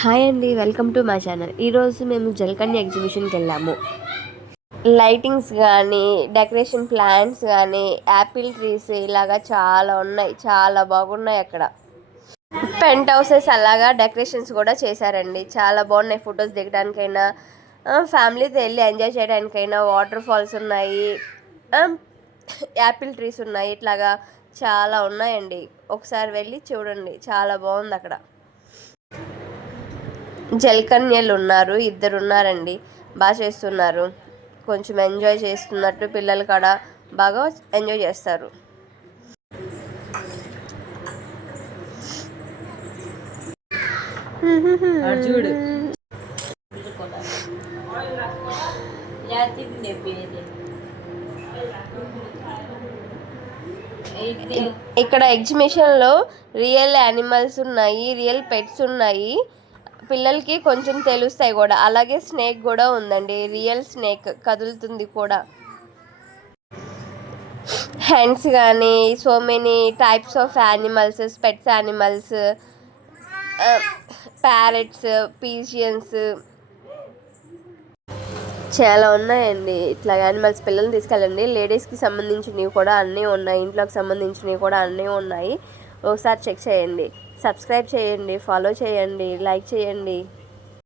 Hi అండి welcome to my channel. ఈరోజు మేము జలకన్య ఎగ్జిబిషన్కి వెళ్ళాము. లైటింగ్స్ కానీ డెకరేషన్ ప్లాంట్స్ కానీ యాపిల్ ట్రీస్ ఇలాగా చాలా ఉన్నాయి. చాలా బాగున్నాయి అక్కడ. పెంట్ హౌసెస్ అలాగా డెకరేషన్స్ కూడా చేశారండి. చాలా బాగున్నాయి ఫొటోస్ దిగడానికైనా. ఫ్యామిలీతో వెళ్ళి ఎంజాయ్ చేయడానికైనా వాటర్ ఫాల్స్ ఉన్నాయి. యాపిల్ ట్రీస్ ఉన్నాయి. ఇట్లాగా చాలా ఉన్నాయండి. ఒకసారి వెళ్ళి చూడండి. చాలా బాగుంది అక్కడ. జలకన్యలు ఉన్నారు ఇద్దరు ఉన్నారండి బాగా చేస్తున్నారు. కొంచెం ఎంజాయ్ చేస్తున్నట్టు పిల్లలు కూడా బాగా ఎంజాయ్ చేస్తారు. ఇక్కడ ఎగ్జిబిషన్లో రియల్ యానిమల్స్ ఉన్నాయి రియల్ పెట్స్ ఉన్నాయి. పిల్లలకి కొంచెం తెలుస్తాయి కూడా. అలాగే స్నేక్ కూడా ఉందండి. రియల్ స్నేక్ కదులుతుంది కూడా. హ్యాండ్స్ కానీ so many types of animals pets animals parrots pigeons చాలా ఉన్నాయండి. ఇట్లా యానిమల్స్ పిల్లల్ని తీసుకెళ్ళండి. లేడీస్కి సంబంధించినవి కూడా అన్నీ ఉన్నాయి. ఇంట్లోకి సంబంధించినవి కూడా అన్నీ ఉన్నాయి. ఒకసారి చెక్ చేయండి. సబ్స్క్రైబ్ చేయండి ఫాలో చేయండి లైక్ చేయండి.